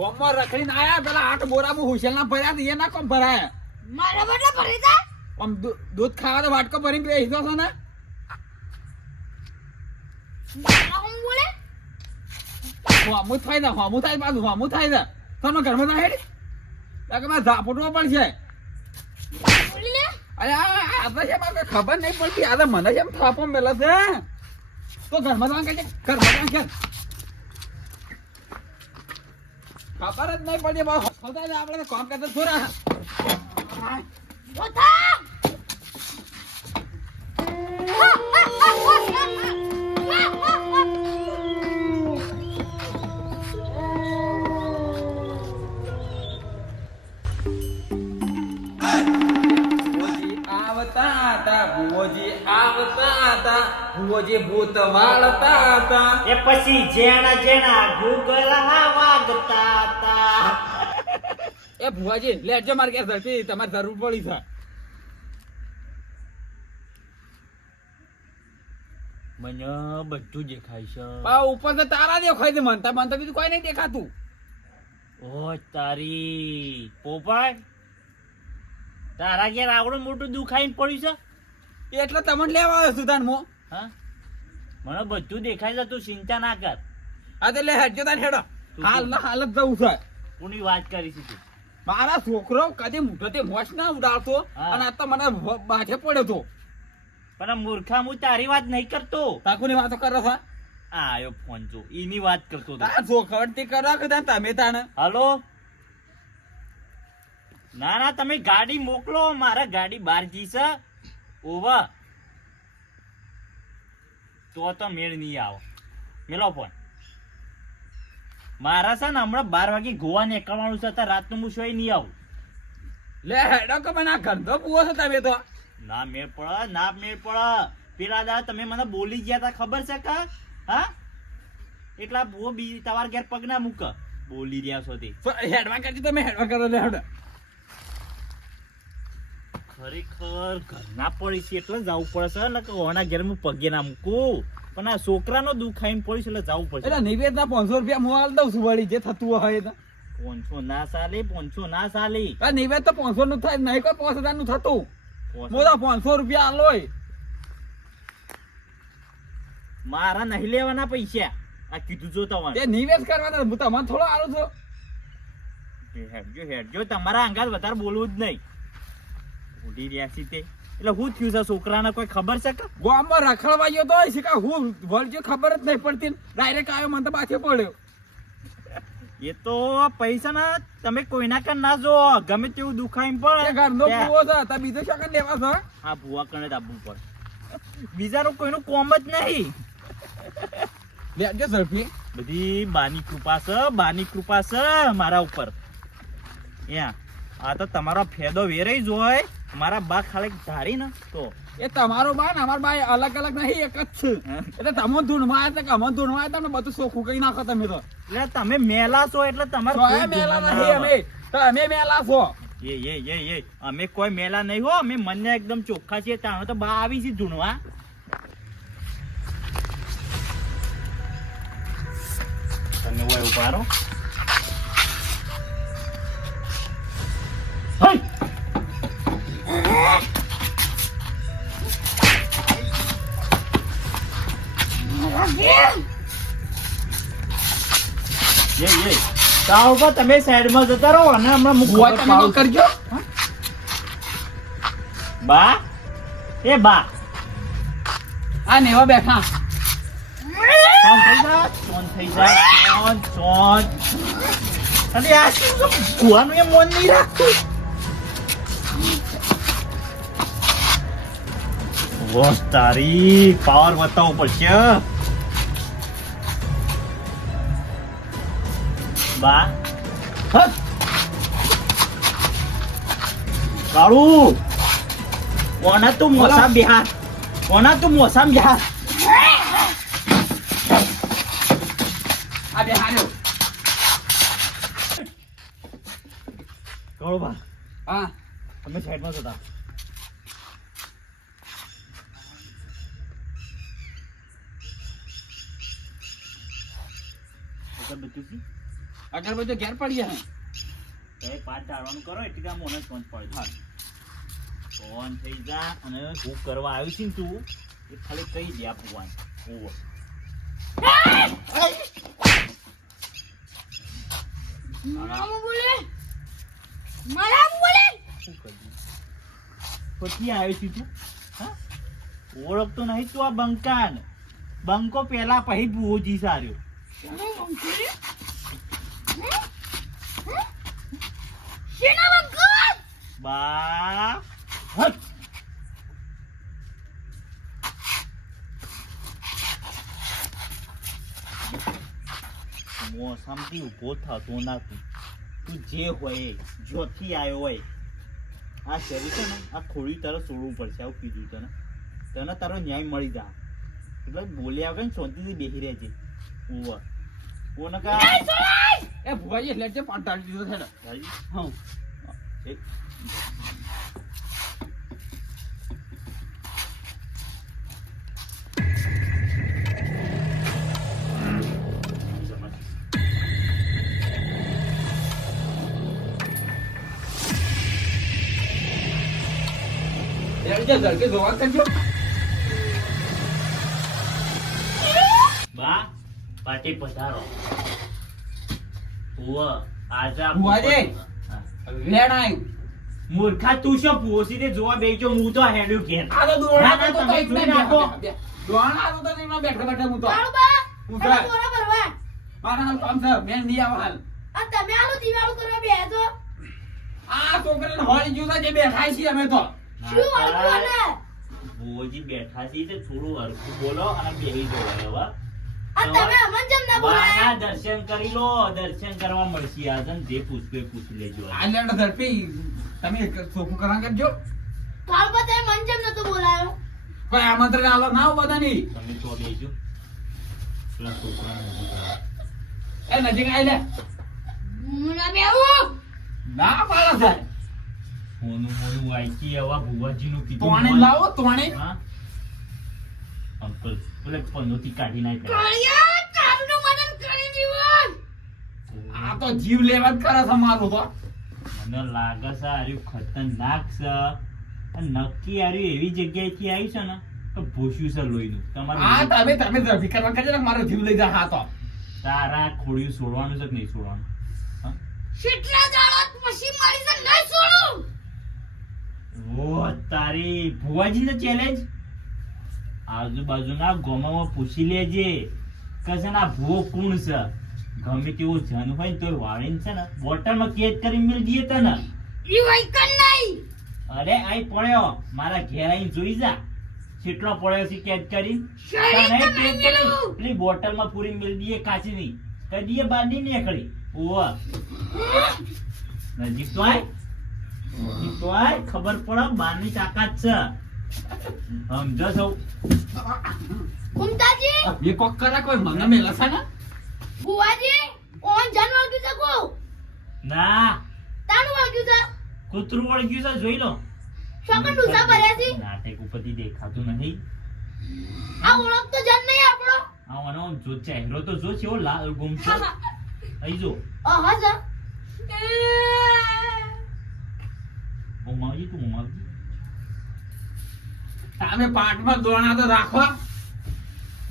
કોમમાં રખડીને આયા પેલા 8 બોરામાં હુશેલના ભર્યા તો એ ના કોમ ભરાયા મારા બદલે ભરી દે આમ દૂધ ખાવાનો વાટકો ભરીને બેસી દો છો ને હું બોલે હમું થાય ને હમું થાય પાછું હમું થાય ને તમે ઘરમાં ના હેડી કે મારે ઝાપટવા પડશે બોલી લે અરે આ તો છે મારે ખબર નહીં પડતી આ તો મને કેમ થાપો મેલે છે તો ઘરમાં જવા કે ઘરમાં જવા કે ખબર જ નહીં પડી આપણે કામ કરતા થોડા જોતા ભુવોજી ભૂત વાળતા હતા એ પછી જેણા જેણા ઘૂઘરા વાગતા હતા. એ ભુવાજી લેજો મારે કે ઝડપી તમારે જરૂર પડી છે મને બધું દેખાય છે. ઉપર તો તારા દેખાય છે મનતા મનતા બીજું કોઈ નહીં દેખાતું ઓ તારી પોપાય તારા ઘેર આવડું મોટું દુખાઈને પડ્યું છે. એટલે તમને લેવા આવ્યો સુધાન મો હા મને બધું દેખાય છે, તું ચિંતા ના કર. આ તો લે હેડજો તાર હેડો હાલ ના હાલ જ જવું છે કોની વાત કરી છે તું? મારા છોકરો કદી મુઠતે મોશ ના ઉડાડતો હા. અને આ તો મને બાથે પડ્યો તો પણ મૂર્ખા હું તારી વાત નહીં કરતો. તાકુની વાતો કરો છો આયો ફોન જો એની વાત કરતો હતો. તાર છોકરો તે કરો કે તમે તાને હાલો ના ના તમે ગાડી મોકલો, મારે ગાડી બહાર જી છે. ઓવા તો મેળ નહીં આવો. મેલો ફોન. મારા છે ને હમણાં 12 વાગે ગોવા નીકળવાનું છે, રાતનું હું સોય નહીં આવું. લે હેડો કે મને આ ગંધો પૂવો છો તમે તો ના મેળ પડે ના મેળ પડે. પેલા દા તમે મને બોલી ગયા તા ખબર છે કે હા એટલા ભૂવો બી તમારા ઘેર પગ ના મૂક બોલી રહ્યા છો તે. હેડવા કરજો તમે હેડવા કરો લે હેડો ખરેખર ઘરના પડી છે એટલે જવું પડશે ને કે ઓના ઘેર હું પગે ના મૂકું, પણ આ છોકરાનો દુખાઈને પડી છે એટલે જવું પડશે. એટલે નિવેદના 500 રૂપિયા મોબાઈલ દઉં છું વળી જે થતું હોય તો 500 ના ચાલે, 500 ના ચાલે. આ નિવેદ તો 500 નું થાય નહીં કોઈ 5000 નું થતું મોદા 500 રૂપિયા આલોય મારા નહીં લેવાના પૈસા. આ કીધું જો તમારે એ નિવેદ કરવાના હું તમને થોડો આલું છું હેડજો હેડજો, તમારા અંગાત વધારે બોલવું જ નહીં. ઉડી રહ્યા છે તે એટલે હું થયું છે છોકરાને કોઈ ખબર છે કે ગામમાં રખડવા ગયો તો છે કે હું વળજો ખબર જ નહીં પડતી ડાયરેક્ટ આવ્યો મને તો પાછો પડ્યો એ તો પૈસા ના તમે કોઈના કર ના જો ગમે તેવું દુખાઈ એ ઘરનો પણ પૂવો છે તો બીજો શકન લેવા છે આ ભૂવા કણે દાબવું પડે. બીજાનું કોઈનું કોમ જ નહીં. લેજો ઝડપી બધી બાની કૃપા છે મારા ઉપર. યા આ તો તમારો ફેદો વેરાઈ જોય. મારા બા ખાલી ધારી ને તો એ તમારો બા ને અમારો બા અલગ અલગ નહીં એક જ છે એટલે તમે ધૂનમાં આવ્યા કે અમે ધૂનમાં આવ્યા તમને બધું ચોખ્ખું કઈ નાખો તમે તો એટલે તમે મેલા છો એટલે તમારે તો કોઈ એ મેલા ધૂનમાં નહીં ના અમે તો અમે મેલા છો એ અમે કોઈ મેલા નહીં હો. અમે મને એકદમ ચોખ્ખા છીએ. તાણે તો બા આવી છે ધૂણવા. તમે ઓય ઉભા રહો. તમે સાઈડમાં જતા રહો અને હમણાં ભુવા તમે તો કરજો બા એ બા આ નેવા બેઠા સોન થઈ જા સોન. અરે આ કુવાનું એ મન નહીં રાખતું. વોસ તારી પાવર બતાવવો પડશે. બા હટ કાળુ કોના તું મોસા બિહાર આ બેહાડ્યો કાળુ બા હા તમે સાઈડમાં જતા. બધું અગરબત્તી ઘેર પડી જાય તમે પાટ ઢાળવાનું કરો એટલે કામ મને જ ફોન પડે ફોન થઈ જા અને હું કરવા આવ્યું છે ને તું એ ખાલી કહી દે આ ભગવાન ઓવો મારા બોલે મારા બોલે શું કર્યું પછી આવ્યો છે તું હા ઓળખતો નહીં તું આ બંકાન બંકો પેલા પછી ભૂજી સાર્યો શેના વગર બા હટ મોસમથી ઊભો થતો નથી તું જે હોય એ, જ્યોથી આવ્યો હોય આ શરીર છે ને આ ખોડી તારે છોડવું પડશે આવું કીધું તને તને તારો ન્યાય મળી જા એટલે બોલ્યા વગર ને શાંતિથી બેસી રહેજે ઓવર ઓને કા એ ભુવાજી એટલે જે પાટ ઢાળી દીધો છે ને હા એ એટલે ઝડકે જોવા કરજો બા પાટી પધારો ઓવ આજા ભુવાજી. હા. વેણ આવ્યું મૂર્ખા તું શું પોસી દે જોવા બેજો હું તો હેડ્યું ઘેર આ તો દોણા ના, ના, તો તમે એકને જોઈ નાખો. દોણા તો એકને બેઠા બેઠા હું તો કાળુબા હું તમે થાય? દોરા ભરવા મારા હાલ કામ છે મેં નહીં આવો હાલ આ તમે આલું દિવાળું કરવા બેસો આ છોકરાને હોળી જ્યું છે જે બેઠા છીએ અમે તો શું વાળું ને ભુવોજી બેઠા છે તે થોડું હરખું બોલો અને બેહી જાઓ હવે આ તમે અમન જેમ ના બોલાય બાના દર્શન કરી લો દર્શન કરવા મળશે આજન જે પૂછવું એ પૂછી લેજો આ લેડ ધરપી તમે ચોખ્ખું કરા કરજો કાળુબા તમે મન જેમ નતો બોલાયો કોઈ આમંત્રણ આલો ના હો બધાની તમે તો બેજો પેલા છોકરાને ઊભું કરો. એ નજીક આઈ લે હું ના બેહું ના પાડો છે મોનું મોનું વાંચી આવા ભુવાજીનું કીધું તોણી મન. લાવો તોણી હા અંકલ પેલે પનોતી કાઢી નાખ કાળિયા કાળુનું મદન કરી દીધું આ તો જીવ લેવા જ કરે છે મારું તો મને લાગે છે આર્યું ખતરનાક છે અને નક્કી આર્યું એવી જગ્યાએથી આવી છે ને તો ભૂસ્યું છે લોહીનું આ તમારું તમે ઝડપી કરવા કરજો ને મારો જીવ લઈ જા હા તો તારા ખોડિયું છોડવાનું છે કે નહીં છોડવાનું હા? શીતલા જાળો પછી મારી છે નહીં છોડું ઓ તારી ભુવાજીને ચેલેન્જ આજુબાજુના ગામમાં પૂછી લેજે કે છે ને આ ભૂવો કોણ છે ગમે તેવો જન હોય ને તો વાળીને છે ને બોટલમાં કેદ કરી મેલ દઈએ તને ઈ વૈકન નહીં અરે આઈ પડ્યો મારા ઘેર આઈને જોઈ જા કેટલો પડ્યો છે કેદ કરી શરીર તો કેદ નહીં કરી ગયેલું. પેલી બોટલમાં પૂરી મેલ દઈએ કાચની કદીએ બાંધી નીકળી ઓવા નજીક તો આય નજીક તો આય ખબર પડે બારની તાકાત છે સમજો સૌ કુંતાજી એ કોક કરા કોઈ મને મેલા છે ને બુવાજી ઓન જાન વળગ્યું છે કો ના તાનું વળગ્યું છે કૂતરું વળગ્યું છે જોઈ લો શોકન ડુસા ભર્યા છે નાટક ઉપરથી દેખાતું નહીં આ ઓળખ તો જાન નહીં આપણો આવાનો આમ જો ચહેરો તો જો છે લાલ ગુમ છે અહીં જો હા સર ઉમાવજી તું ઉમાવજી તમે પાટમાં દોણા તો રાખો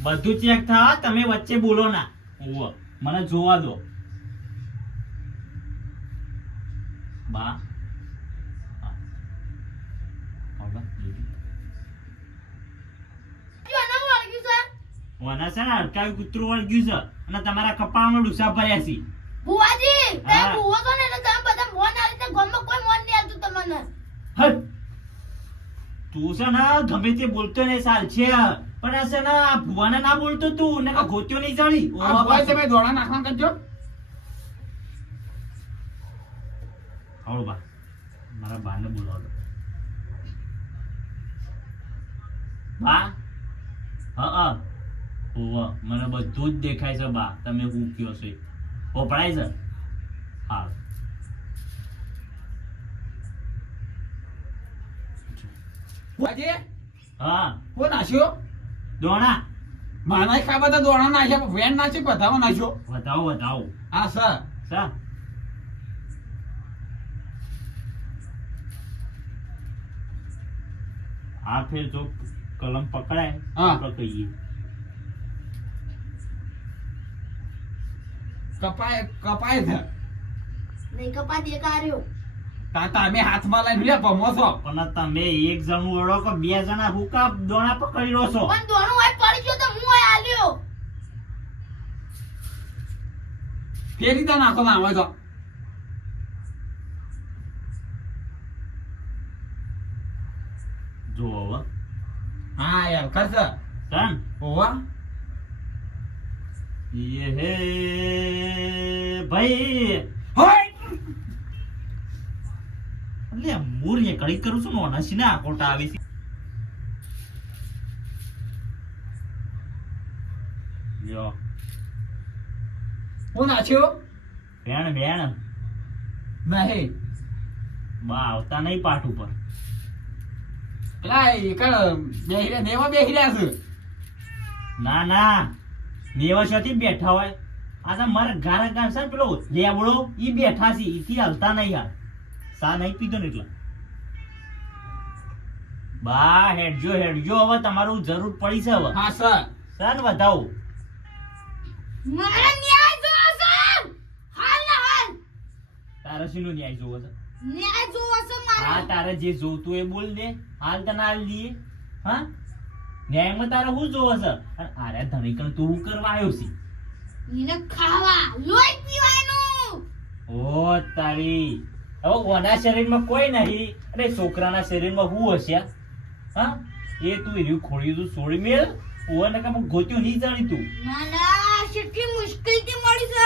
બધું ચેક થાય તમે વચ્ચે બોલો ના ઓવો મને જોવા દો બા હા. આવડા, લીધી. જાન વળગ્યું છે વના છે ને હડકાયું કૂતરું વળગ્યું છે અને તમારા કપાળમાં ડૂસા ભર્યા છે બુવાજી તે હા. બુવો તો ને એટલે તમે બધા મોન આ રીતે ગમમાં કોઈ મોન નહીં આવતું તમને હટ તું છે ને ગમે તે બોલતો ને સાલ છે પણ આ છે ને આ ભુવાને ના બોલતો તું ને ગોત્યો નહીં જાણી આ ભાઈ તમે દોણા નાખવા કરજો આવડો બા મારા બાને બોલાવો બા હા ઓવા મને બધું જ દેખાય છે બા તમે હું કયો છો ઓપડાય છે હા ભુવાજી હા કોણ નાખ્યો દોણા માના ખાવા તો દોણા નાખ્યા વેણ નાખ્યો બધામાં નાખ્યો વધાવો વધાવો હા સર સા આ ફેર જો કલમ પકડાય હા. આપણે કહીએ કપાય કપાય છે નહીં કપા દેખાડ્યો. તમે હાથમાં લઈને લે ભમો છો પણ તમે એક જણું ઓળો કે બે જણા હુકા દોણા પકડી લો છો પણ દોણું હોય પડી ગયો તો હું હોય આલ્યો. ફેરી તો નાખો ના હોય તો જો હવે હા યાર કરશે સન ઓવા ये हे भाई હોય એટલે મૂર્ય કડી કરું છું ને હસીને આકોટા આવી છે લ્યો હું નાખ્યો ભેણ ભેણ નહીં બા આવતા નહીં પાઠ ઉપર પેલા એકડ બેહી નેવા બેહી રહ્યા છે ના ના નેવશોથી બેઠા હોય આ તો મારા ગારા ગામ છે ને પેલો લેબડો ઈ બેઠા છે ઈથી હાલતા નહીં યાર સા નહીં પીધો ને એટલે બા હેડજો હેડજો હવે તમારું જરૂર પડી છે હવે હા સર સન વધાવો મારે ન્યાય જોવો છે. હાલ ને હાલ તારે શીનો ન્યાય જોવો છે ન્યાય જોવો છે હા મારે. તારે જે જોતું એ બોલ દે હાલ તને હાલ દઈએ હા ન્યાયમાં તારે શું જોવો છે અને આરે ધણીકણ તું શું કરવા આવ્યો છે એને ખાવા લોહી પીવાનું. ઓ તારી હવે ઓના શરીરમાં કોઈ નહીં અને છોકરાના શરીરમાં હું હશે હા એ તું એર્યું ખોડી તું છોડી મેલ ઓને કામ ગોત્યું નહીં જાણી તું ના ના કેટલી મુશ્કેલથી મળી છે.